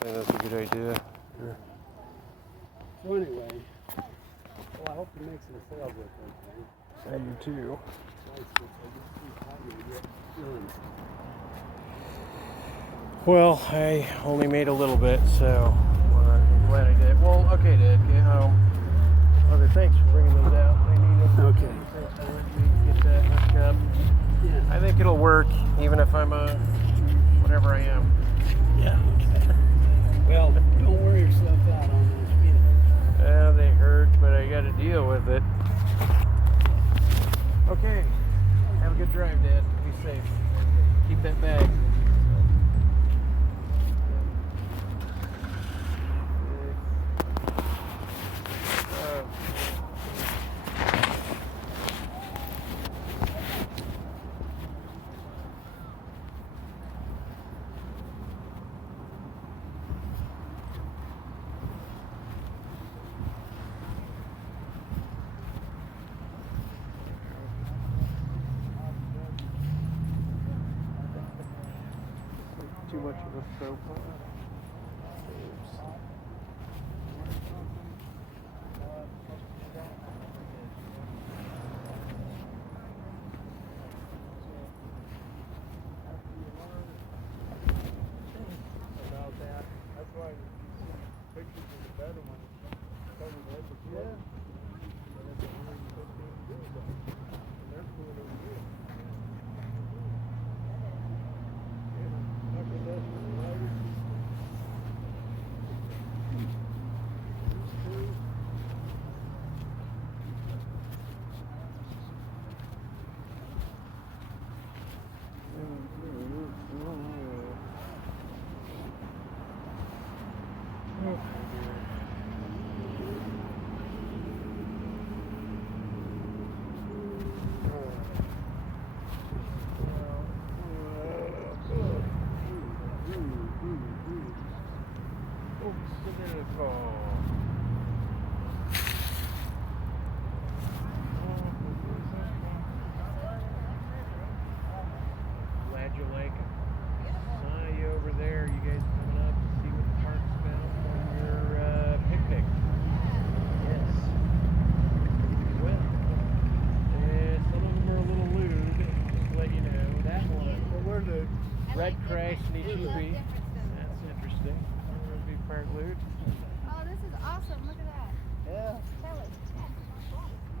think that's a good idea. Yeah. So anyway, well, I hope to make some sales with that thing. I do too. Well, I only made a little bit, so I'm glad I did. Well, okay, Dad. Okay, thanks for bringing those out. I need them. Okay. Thanks for letting me get that hooked up. Yeah. I think it'll work, even if I'm whatever I am. Yeah. Okay. Well, don't wear yourself out on those feet. They hurt, but I got to deal with it. Okay. Have a good drive, Dad. Be safe. Keep that bag. Too much of a faux pas. Oops. About that. That's why you see pictures in the bedroom when it's covered with the floor. And it's 115 degrees up. And they're cool over here. Glad you like it. Saw you over there. You guys coming up to see what the park's about for your picnic. Yes. Well, some of them are a little lewd, just to let you know. That one, Well, we're the Red Christ Nichubi. That's interesting. Would be part lewd. Oh, this is awesome. Look at that. yeah. Kelly.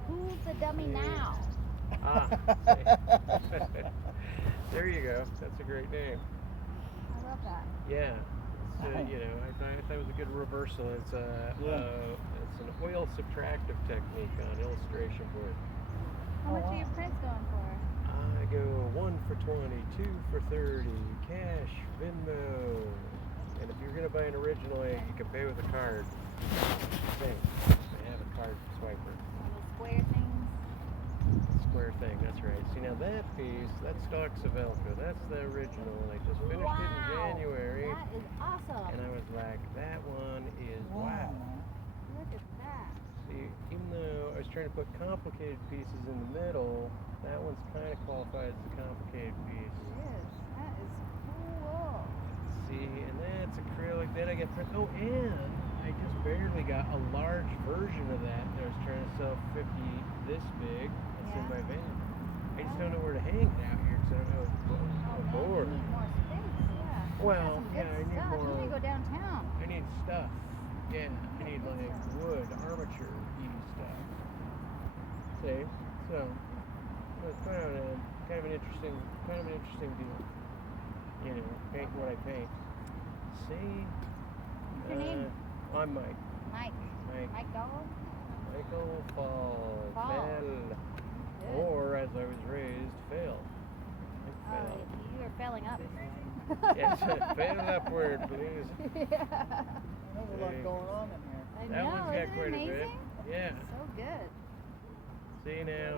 Who's the dummy now? Ah. There you go. That's a great name. I love that. Yeah. It's, I thought it was a good reversal. It's it's an oil subtractive technique on illustration board. How much are your prints going for? I go 1 for 20, 2 for 30, cash, Venmo. And if you're gonna buy an original, you can pay with a card. Thing. I have a card swiper. One of the square things? Square thing, that's right. See, now that piece, that's stock Savelco. That's the original, and I just finished it in January. That is awesome. And I was like, that one is wow. Look at that. See, even though I was trying to put complicated pieces in the middle, that one's kind of qualified as a complicated piece. Yes, that is cool. See, and that's acrylic. Then I got oh, and I just barely got a large version of that I was trying to sell 50 this big. That's in my van. I just don't know where to hang it out here because I don't know Oh, a board. man, you need more space, yeah. Well, Some good yeah, I need stuff. more. You need to go downtown. I need stuff. Yeah, I need like wood, armature, stuff. See, so it's kind of an interesting deal. You know, paint what I paint. See, What's your name? I'm Mike. Mike. Mike Dahl? Michael Fall. Good. Or as I was raised, fail. Oh, Fail. you are failing up. Yes, fail upward, please. Yeah. There's a lot going on in here. I That know, one's got isn't it quite a bit. amazing? Yeah. So good. See now,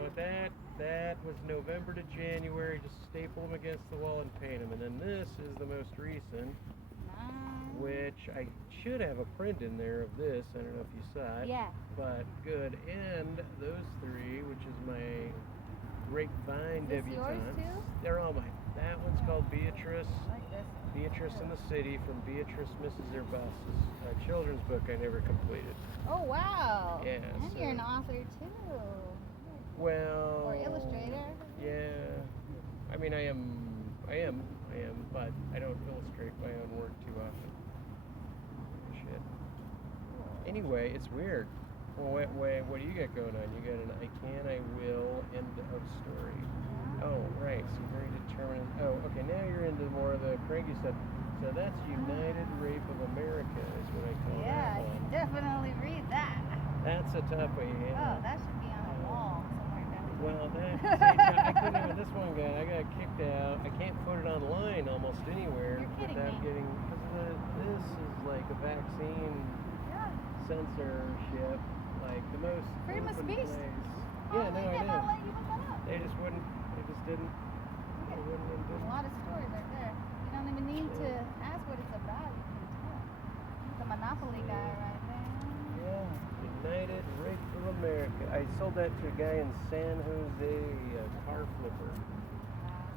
that was November to January. Just staple them against the wall and paint them. And then this is the most recent, Nice. which I should have a print in there of this. I don't know if you saw it. Yeah. But good. And those three, which is my grapevine Is this yours debutantes. too? They're all mine. That one's called Beatrice. I like this one. Beatrice in the City from Beatrice Mrs. Airbus. A children's book I never completed. Oh wow. Yeah, And so- you're an author too. Well. Or illustrator. Yeah. I mean, I am, but I don't illustrate my own work too often. Shit. Anyway, it's weird. Well, what do you got going on? You got an I can, I will, end of story. Oh, right. So very determined. Oh, okay. Now you're into more of the cranky stuff. So that's United Rape of America is what I call Yeah, that I one. can definitely read that. That's a toughie. Oh, Yeah. that should be on a wall somewhere down there. Well, that see, I couldn't even this one guy. I got kicked out. I can't put it online almost anywhere You're kidding without me. getting because this is like a vaccine Yeah. censorship, like the most Freedom of open speech. place. Oh, Yeah, no, they I did know. not let you look that up. They just wouldn't. They just didn't. They wouldn't and A didn't. lot of stories right there. You don't even need to ask what it's about. You can tell. The Monopoly guy right there. Yeah. United Rape of America. I sold that to a guy in San Jose, a car flipper.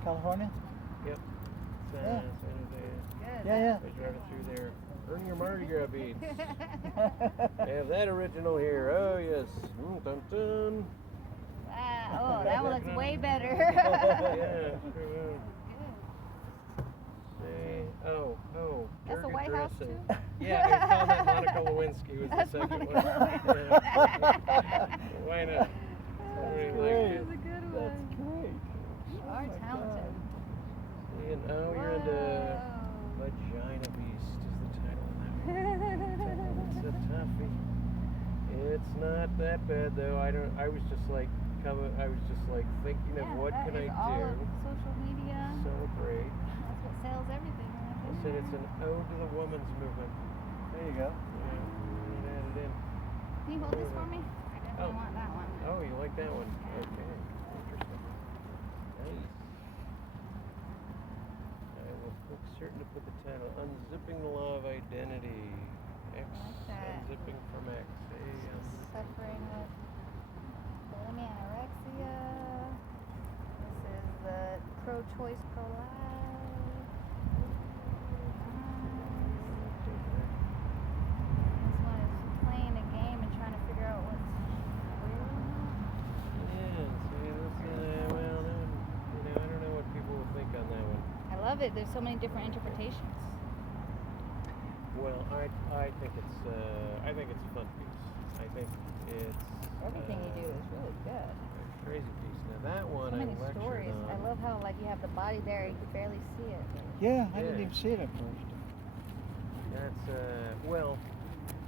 California? Yep. San Yeah. Jose. Good. Yeah, I drive it through there. Earn your Mardi Gras beads. I have that original here. Oh yes. Dun dun. Wow. Oh, that one looks way better. Yeah. Sure will. See. Oh. That's the Jurgen White House, Dressen. too? Yeah, we found that Monica Lewinsky was That's the second Monica one. Lewinsky. Yeah. Why not? Somebody liked it. That's a good That's one. great. You are talented. See, and now you're into Vagina Beast is the title of that one. It's a toughie. It's not that bad though. I was just like thinking of what can I all do. of social media. Celebrate. That's what sells everything. I said it's an ode to the women's movement. There you go. Yeah, put it in. Can you hold this for me? I definitely Oh. want that one. Oh, you like that one? Okay, interesting. Nice. I will look certain to put the title "Unzipping the Law of Identity." X, like that. unzipping from X. Suffering with bulimia, anorexia. This is the pro-choice, pro-life. This one is playing a game and trying to figure out what's real or not. Yeah, see, this, well, I don't know what people will think on that one. I love it. There's so many different interpretations. Well, I think it's a fun piece. I think it's Everything you do is really good. a crazy piece. Now that one So I many lectured stories. on. I love how like you have the body there, you can barely see it. Yeah, I Yeah. didn't even see it at first. That's well,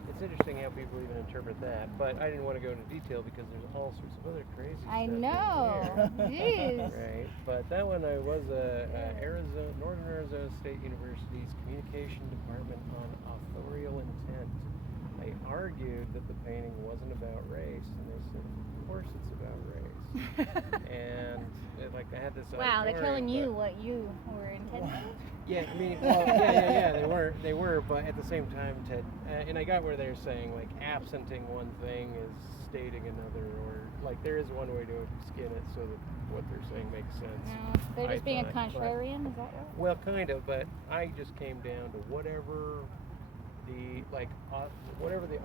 it's interesting how people even interpret that, but I didn't want to go into detail because there's all sorts of other crazy I stuff in know. there. Jeez. Right, but that one I was Northern Arizona State University's Communication Department on Authorial Intent. I argued that the painting wasn't about race, and they said, of course it's about race. And like I had this Wow, they're auditorium, telling you but- what you were intending. Yeah, I mean, well, yeah, they were, but at the same time, Ted, and I got where they're saying like absenting one thing is stating another, or like there is one way to skin it so that what they're saying makes sense. No, they're just I being a thought, but- contrarian, is that right? Well, kind of, but I just came down to whatever the whatever the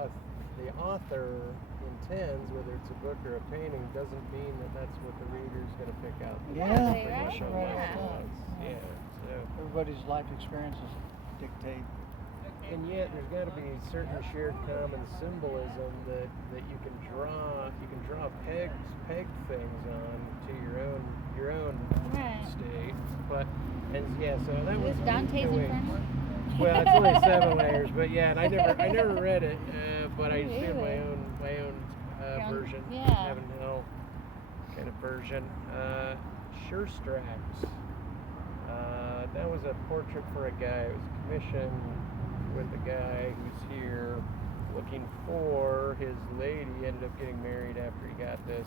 author intends, whether it's a book or a painting, doesn't mean that that's what the reader's going to pick out. Exactly, Yeah, right? sure, Yeah. Yeah. So, Everybody's life experiences dictate. and yet there's got to be certain shared common symbolism that you can draw. You can draw pegged things on to your own Right. state. But and yeah, so that was Is Dante's Inferno? Well, it's only 7 layers, but yeah, and I never read it, but I Me just did my either. own Your own- version, yeah. Heaven and Hell kind of version. Sure Straps. That was a portrait for a guy. It was commissioned with a guy who's here looking for his lady. Ended up getting married after he got this.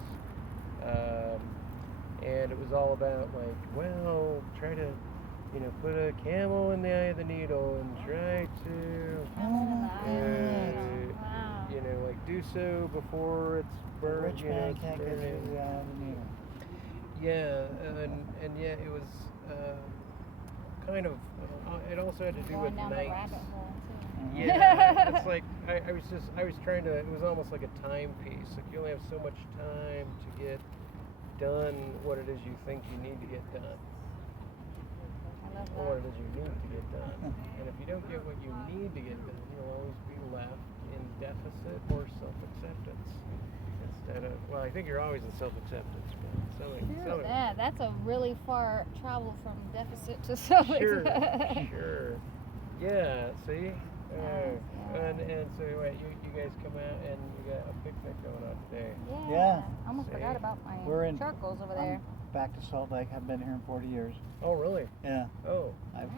And it was all about like, well, try to, put a camel in the eye of the needle and try to, Wow. like do so before it's The burned. rich man can't get burning. through the eye of the needle. Yeah, and yeah, it was. kind of. It also had to do with Going down the nights. rabbit hole too. Yeah, it's like I was trying to. It was almost like a timepiece. Like you only have so much time to get done what it is you think you need to get done, I love or what that. it is you need to get done. And if you don't get what you need to get done, you'll always be left in deficit or self-acceptance. Instead of, well, I think you're always in self-acceptance. But Yeah, that's a really far travel from deficit to Sure, self-acceptance. sure. Yeah, see? Yeah. And so you guys come out and you got a picnic going on today. Yeah. I almost See? forgot about my We're in- charcoals over there. I'm back to Salt Lake. I've been here in 40 years. Oh, really? Yeah. Oh.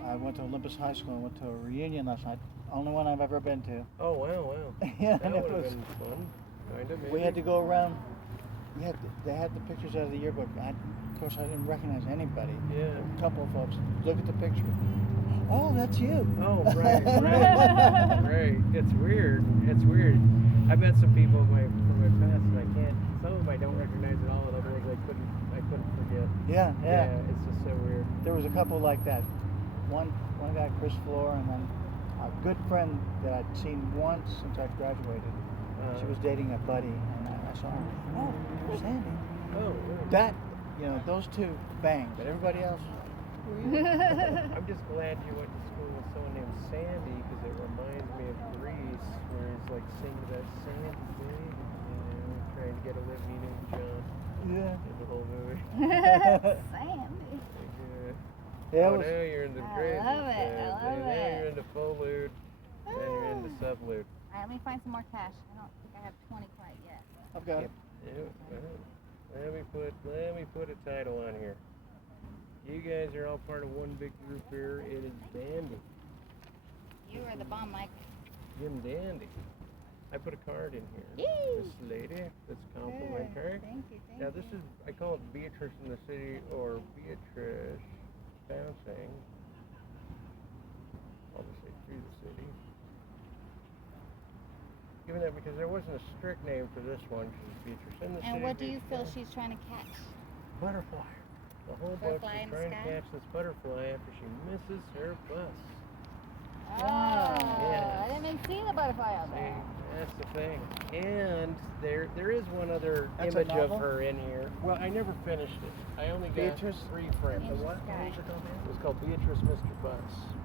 I went to Olympus High School and went to a reunion last night. Only one I've ever been to. Oh, wow. Yeah, That and would it have was. been fun. Kind of, We had to go around. They had the pictures out of the yearbook. Of course, I didn't recognize anybody. Yeah. A couple of folks. Look at the picture. Oh, that's you. Oh, right. Right. It's weird. I met some people from my past and I can't, some of them I don't recognize at all, and other ones I couldn't forget. Yeah. It's just so weird. There was a couple like that. One guy, Chris Floor, and then a good friend that I'd seen once since I graduated. She was dating a buddy, and I saw her. Oh, Sandy. Oh, really? That, those two bang, but everybody else. I'm just glad you went to school with someone named Sandy because it reminds me of Grease, where he's like singing that Sandy, trying to get Olivia Newton-John Yeah. in the whole movie. Sandy. Yeah, Oh, it was, now you're into I crazy love it, stuff. I love Now you're it. into full lewd, then you're into sublewd. Alright, let me find some more cash. I don't think I have 20 quite yet. I've got it. Yeah, well, let me put a title on here. You guys are all part of one big group here. It is Dandy. You are the bomb, Mike. Jim Dandy. I put a card in here. Yay! This lady, this compliment card. Thank you, thank Now you. this is, I call it Beatrice in the City or Beatrice bouncing, obviously through the city. Given that because there wasn't a strict name for this one, she's Beatrice in the City. And what do you feel Beatrice- she's trying to catch? Butterfly. The whole book Butterfly is in the trying to sky? catch this butterfly after she misses her bus. Oh, Yeah. I didn't even see the butterfly out See, there. that's the thing. And there is one other That's a image of novel? her in here. Well, I never finished it. I only got Beatrice? 3 frames. The what? Sky. It was called Beatrice Mr. Bus.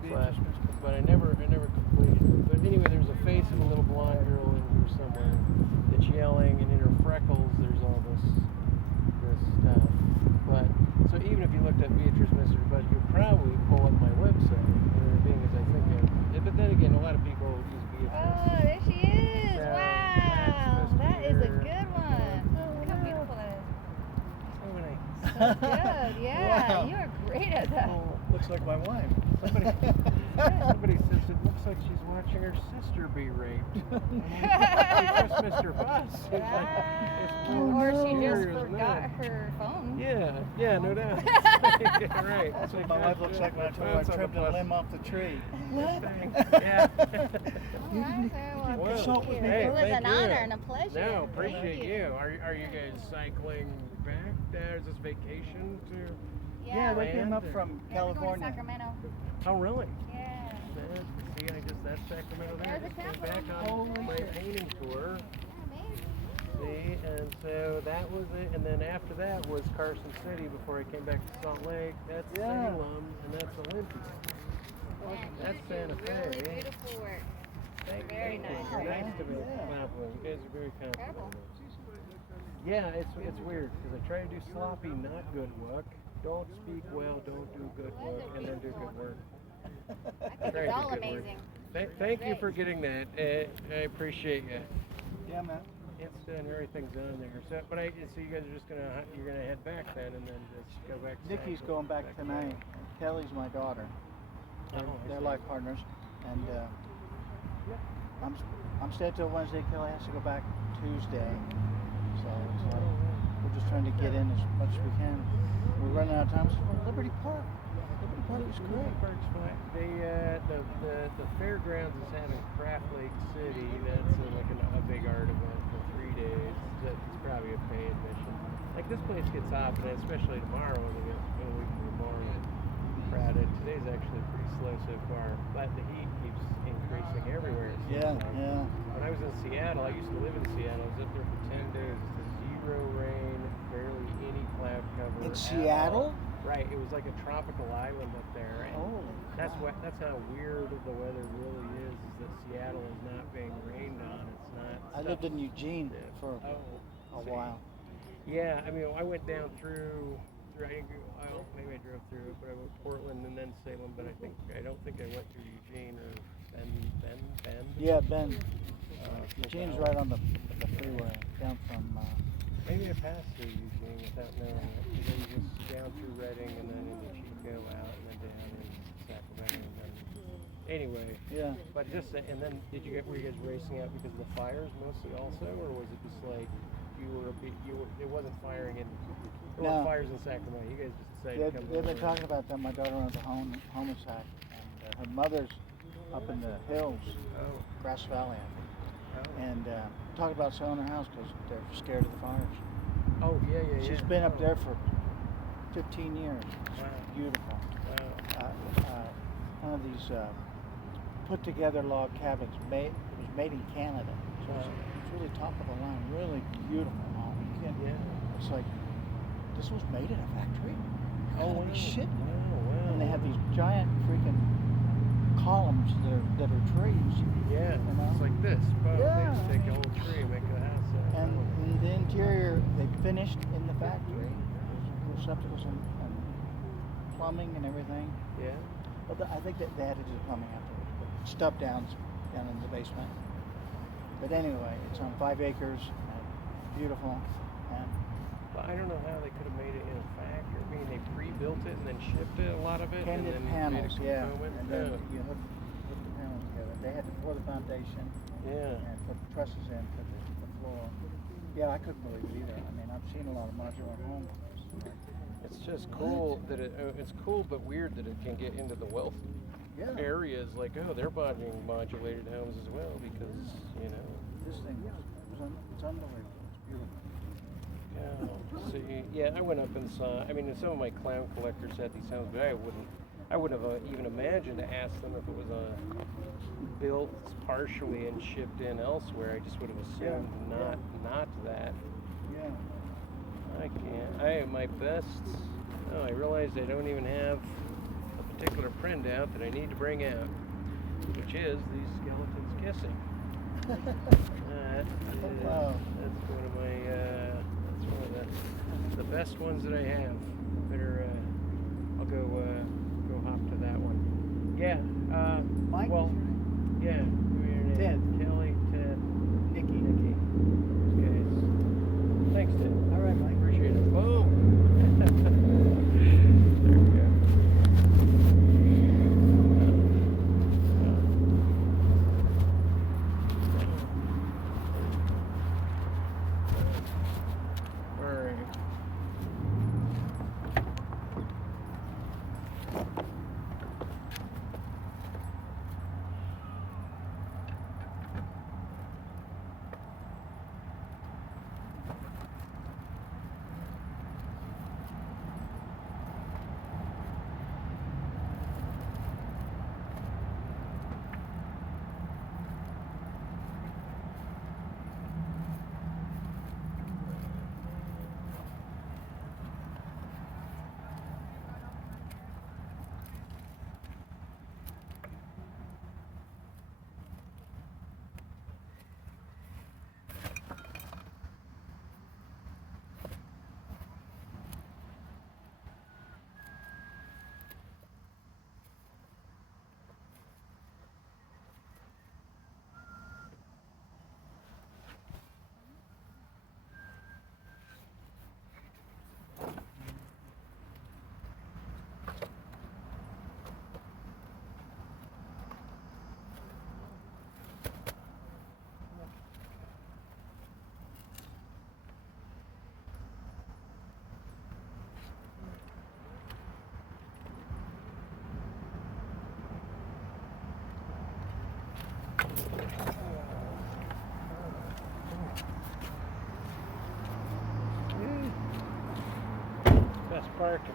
Beatrice Mr. But I never completed it. But anyway, there's a face of a little blonde girl in here somewhere that's yelling, and in her freckles there's all this stuff. But so even if you looked at Beatrice Mr. Bus, you'd probably pull up my website, being as I think of. But then again, a lot of people use Beatrice. Oh, there she is. So, Wow. that's That is a Mr. good one. Look how beautiful that is. So many. So good. Yeah. Wow. You are great at that. Oh, Looks like my wife. somebody says it looks like she's watching her sister be raped. It's just Mr. Bus. It's Wow. more Or she scary, just isn't forgot it? her phone. Yeah, no doubt. Right. That's what my wife looks like when I told her I trimmed a limb off the tree. Yeah. All right, sir. Well, Well, consult with me hey, it was thank an you. honor and a pleasure. No, Thank appreciate you. Are you guys cycling back? Is this vacation to? Yeah, they came up Land? from Yeah, we're going to California. Sacramento. Oh, really? Yeah. See, that's Sacramento there. There's the Just came capital. back on Holy my shit. painting tour. Yeah, baby. See, and so that was it. And then after that was Carson City before I came back to Salt Lake. That's Yeah. Salem, and that's Olympia. Yeah, That's you do Santa really Fe. beautiful work. Thank Very you. nice. You're nice to me. Yeah. Compliment. You guys are very Careful. complimentary. Yeah, it's weird because I try to do sloppy, not good work. Don't speak well, don't do good work, and then do good work. I think Try to it's do all good work. amazing. Thank you for getting that. I appreciate you. Yeah, man. It's and everything's on there. So, so you guys are just you're gonna head back then, and then just go back. To Nikki's Sacramento. going back tonight. Kelly's my daughter. They're, Oh, I they're see. life partners, and I'm staying till Wednesday. Kelly has to go back Tuesday, so it's like we're just trying to get in as much as we can. We're running out of time. So Liberty Park. Liberty Park is great. Park's fine. The fairgrounds is having Craft Lake City. That's like a big art event for 3 days. That's probably a paid mission. Like this place gets hopping, especially tomorrow when we get a week in the morning. about it, today's actually pretty slow so far, but the heat keeps increasing everywhere. it seems Yeah, like. yeah. When I was in Seattle, I used to live in Seattle. I was up there for 10 days. Zero rain, barely any cloud cover. In at Seattle? all. Right. It was like a tropical island up there. And Oh, that's how weird the weather really is that Seattle is not being rained on. It's not. I lived in Eugene for a see. while. Yeah, I mean, I went down through maybe I drove through it, but I went Portland and then Salem. But I don't think I went through Eugene or Bend. Yeah, Ben. Eugene's right on the freeway down from. Maybe I passed through Eugene without knowing it. And then just down through Redding and then into Chico out and then down in Sacramento and then. Anyway. Yeah. But and then were you guys racing out because of the fires mostly also, or was it just like it wasn't firing in. There No. were fires in Sacramento. You guys just decided to come They've been over. talking about that. My daughter owns a homeless hut, and her mother's up in the hills, Oh. Grass Valley, I think. Oh. And talking about selling her house because they're scared of the fires. Oh, yeah. She's been up there for 15 years. It's Wow. beautiful. Wow. One of these put together log cabins. It was made in Canada. So it's really top of the line, really beautiful home. Yeah. It's like, this was made in a factory? Oh, Holy wow. shit. Wow. And they have these giant freaking columns that are trees. Yeah, You know? it's like this. Boom, Yeah. They just take a whole tree and make a house out of And it. the interior, they finished in the factory. There's receptacles and plumbing and everything. Yeah. But I think that they had to do the plumbing afterwards. But stub downs down in the basement. But anyway, it's on 5 acres. Beautiful. And But I don't know how they could have made it in a factory. I mean, they pre-built it and then shipped it, a lot of it, and Candid then panels, made a yeah. component. And then Oh. you hook the panels together. They had to pour the foundation Yeah. and put the trusses in for the floor. Yeah, I couldn't believe it either. I mean, I've seen a lot of modular homes. It's just cool that it's cool but weird that it can get into the wealth Yeah. areas. Like, oh, they're buying modulated homes as well because, This thing it's unbelievable. It's beautiful. Yeah. See, yeah, I went up and saw. I mean, some of my clown collectors had these homes, but I wouldn't have even imagined to ask them if it was built partially and shipped in elsewhere. I just would have assumed not that. Yeah. I can't. I am my best. Oh, I realized I don't even have a particular printout that I need to bring out, which is these skeletons kissing. Wow. That's one of my. That's one of the best ones that I have. Better. I'll go hop to that one. Yeah. Mike? Well. Yeah. Give me your name. Ted. Kelly. Ted. Nikki. Guys. Thanks, Ted. All right, Mike. Appreciate it. Boom. There we go. All right. Best parking.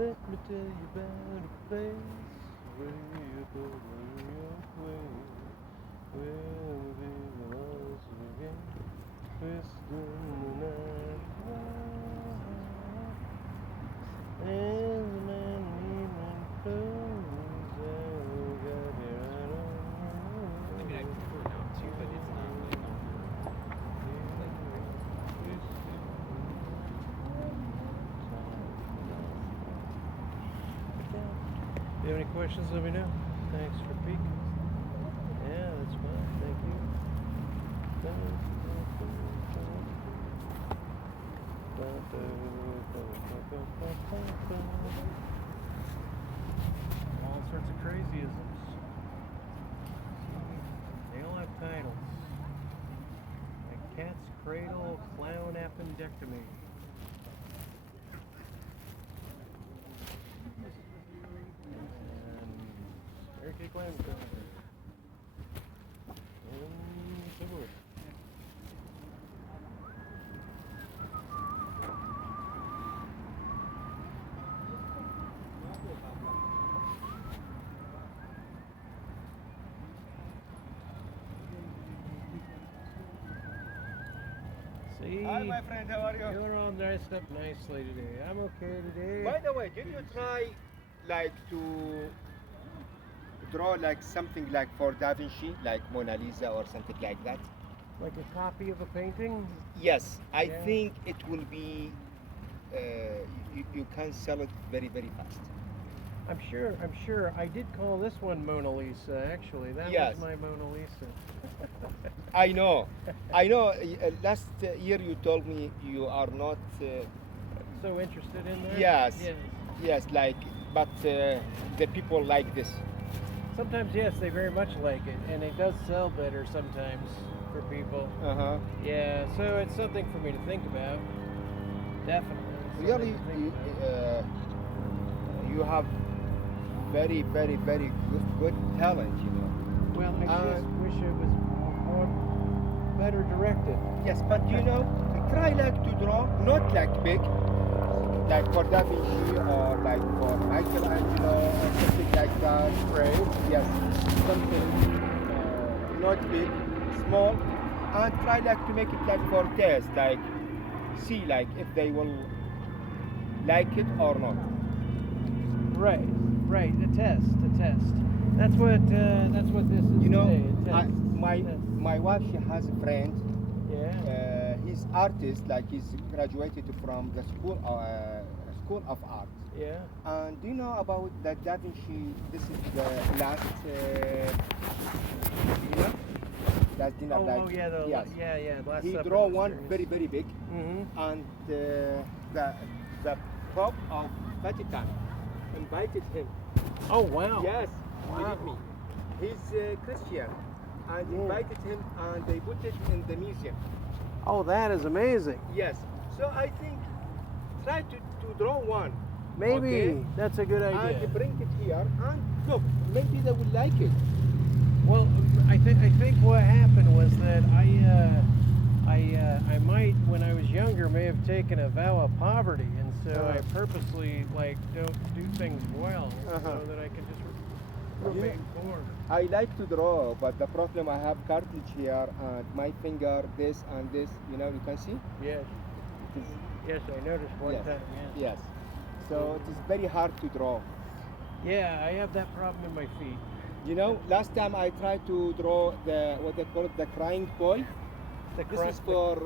Let me tell you about a place way up over your way, where the belongs again, wisdom and and the man evening clothes got it right on. I mean, I prefer not to, but it's not If you have any questions, let me know. Thanks for peeking. Yeah, that's fine. Thank you. All sorts of crazyisms. They all have titles. Like Cat's Cradle, Clown Appendectomy. Eric Glenn. See, Hi, my friend. How are you? you're all dressed up nicely today. I'm okay today. By the way, did you try like to draw like something like for Da Vinci, like Mona Lisa or something like that? Like a copy of a painting? Yes, I Yeah. think it will be. You can sell it very fast. I'm sure. I did call this one Mona Lisa, actually. That Yes. was my Mona Lisa. I know. Last year you told me you are not. So interested in that? Yes. Yes. Yes, like, but the people like this. Sometimes, yes, they very much like it, and it does sell better sometimes for people. Uh-huh. Yeah, so it's something for me to think about. Definitely. It's Really, something to think about. you have very good talent, you know. Well, I just wish it was more better directed. Yes, but you know, try like to draw, not like big, like for Da Vinci or like for Michelangelo or something like that. Right. Yes, something not big, small, and try like to make it like for test, like see like if they will like it or not. Right. The test. That's what this is You know, today. A test. my wife, she has a friend. Yeah. He's artist, like he's graduated from the school of art. Yeah. And do you know about the Da Vinci? This is the last dinner. Last dinner. Oh, yeah. Yes. Yeah. Last He Supper draw was one serious. very big, Mm-hmm. and the Pope of Vatican invited him. Oh wow. Yes, Wow. believe me. He's Christian, and Yeah. invited him, and they put it in the museum. Oh, that is amazing. Yes. So I think try to draw one. Maybe Okay. that's a good idea. And bring it here, and look, maybe they will like it. Well, I think what happened was that I might, when I was younger, may have taken a vow of poverty, and so I purposely like don't do things well Uh-huh. so that I can just Yeah. remain poor. I like to draw, but the problem I have cartilage here, and my finger, this and this. You know, you can see. Yes. It is, Yes, I noticed one yes. time. Yeah. Yes. So it is very hard to draw. Yeah, I have that problem in my feet. You know, last time I tried to draw the what they call it, the crying boy. This is for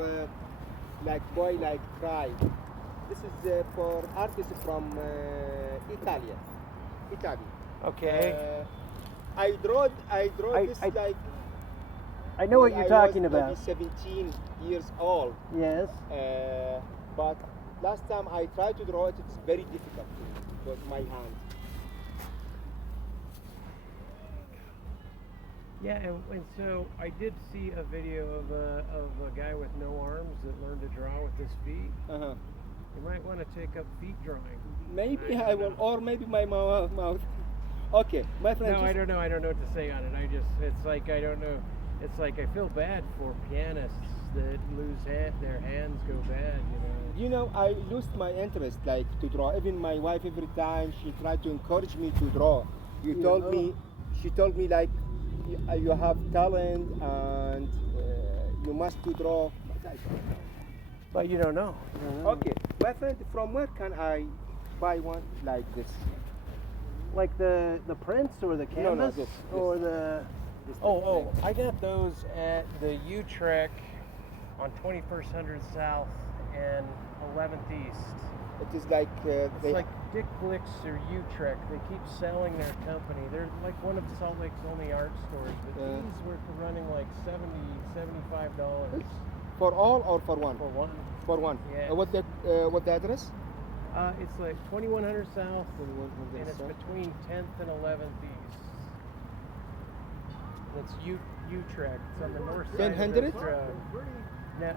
like boy like cry. This is for artists from Italy. Okay. I draw I- this I- like. I know what when you're I talking was about. maybe 17 years old. Yes. But last time I tried to draw it, it's very difficult with my hand. Yeah, and so I did see a video of a guy with no arms that learned to draw with his feet. Uh-huh. You might want to take up feet drawing. Maybe I I don't will, know. or maybe my mouth. Okay, my friend. No, just- I don't know. I don't know what to say on it. It's like I don't know. it's like I feel bad for pianists that lose their hands go bad, you know. You know, I lost my interest like to draw. Even my wife, every time she tried to encourage me to draw, she told me like, you have talent and you must to draw. But I don't know. But you don't know. Okay, my friend, from where can I buy one like this? Like the prints or the No, canvas? this. Or the... This Oh, thing. I got those at the Utrecht on 2100 South and 11th East. It is like It's like Dick Blix or Utrecht. They keep selling their company. They're like one of Salt Lake's only art stores, but Yeah. these were running like $75 for all or for one? for one. For one. Yeah. What the address? It's like 2100 South, 2100 and it's South. between 10th and 11th East. And it's Utrecht. It's on the north side. 1000?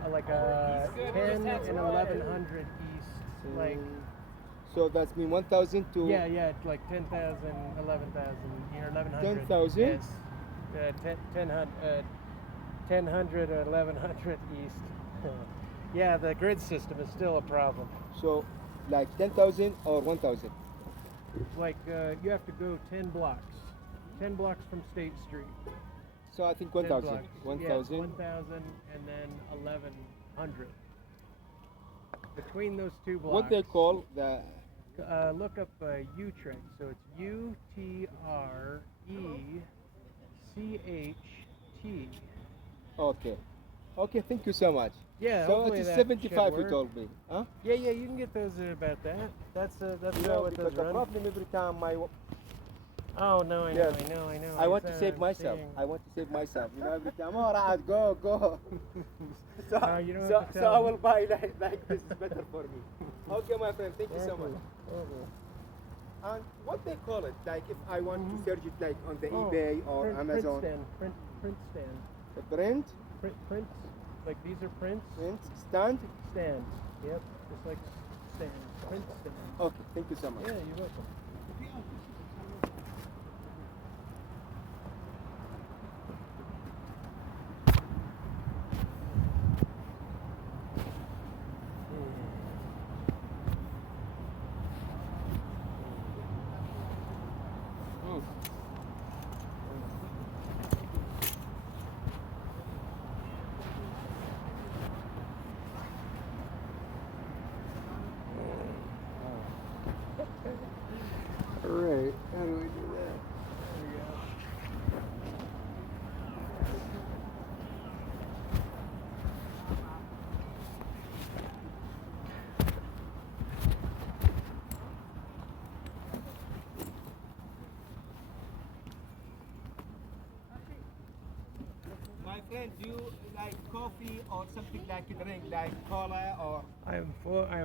Of like 10 and 1100 East. Like So that's mean 1,000 to. yeah, it's like 10,000, 11,000, you know, 1100. 10,000? Yes. 1000 or 1100 East. Yeah, the grid system is still a problem. So, like 10,000 or 1,000. Like you have to go 10 blocks. 10 blocks from State Street. So I think 10 1,000. blocks. 1,000. Yeah, 1,000 and then 1,100. Between those two blocks. What they call the. Look up Utrecht. So it's UTRECHT. Okay. Okay, thank you so much. Yeah. So hopefully it is that 75 should you work. told me. Huh? Yeah, you can get those at about that. That's You about know, what because those the run. problem every time Oh no, I know, Yes. I know. I want to That's save what I'm myself. saying. I want to save myself. You know, every time, all right, go. So, You don't so, have to so tell I me. will buy like this is better for me. Okay, my friend, thank you so much. And what they call it, like if I want to search it like on the eBay or Amazon. Print stand. The print, Prints. Like these are prints. stand. Stand. Yep. Just like stand. Print stand. Okay, thank you so much. Yeah, you're welcome. Alright, how do we do that? There we go. My friend, do you like coffee or something like a drink, like cola or? I am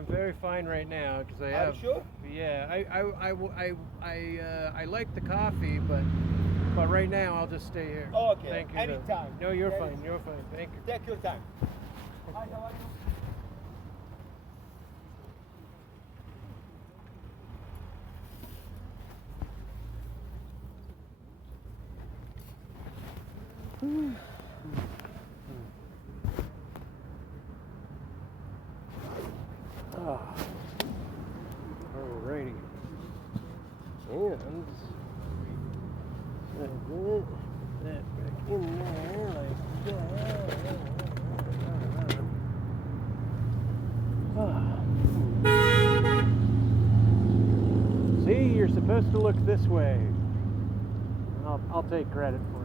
very fine right now because I Are you have. sure? Yeah, I like the coffee, but right now I'll just stay here. Okay, Thank you. though. anytime. No, you're Any- fine. You're fine. Thank you. Take your time. Hi, how are you? Alrighty. And that back in there like that. See, you're supposed to look this way. I'll take credit for it.